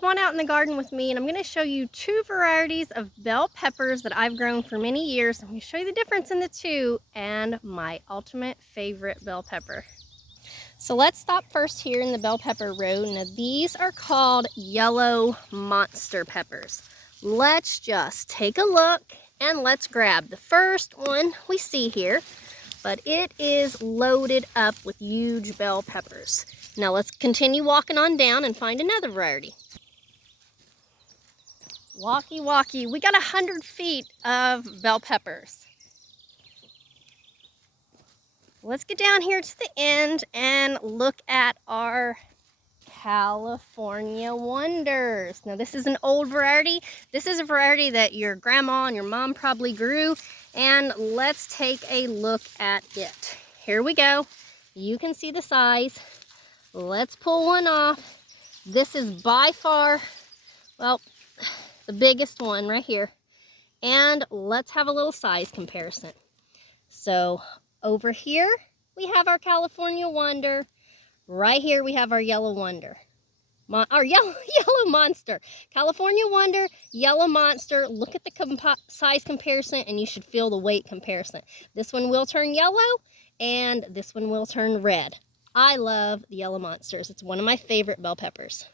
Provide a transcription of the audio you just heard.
Come on out in the garden with me and I'm going to show you two varieties of bell peppers that I've grown for many years. I'm going to show you the difference in the two and my ultimate favorite bell pepper. So let's stop first here in the bell pepper row. Now these are called yellow monster peppers. Let's just take a look and let's grab the first one we see here, but it is loaded up with huge bell peppers. Now let's continue walking on down and find another variety. Walkie walkie, we got 100 feet of bell peppers. Let's get down here to the end and look at our California Wonders. Now this is an old variety. This is a variety that your grandma and your mom probably grew, and let's take a look at it. Here we go. You can see the size. Let's pull one off. This is by far, well, the biggest one right here. And let's have a little size comparison. So over here we have our California Wonder. Right here we have our Yellow Wonder. Our yellow Monster. California Wonder, Yellow Monster. Look at the size comparison and you should feel the weight comparison. This one will turn yellow and this one will turn red. I love the Yellow Monsters. It's one of my favorite bell peppers.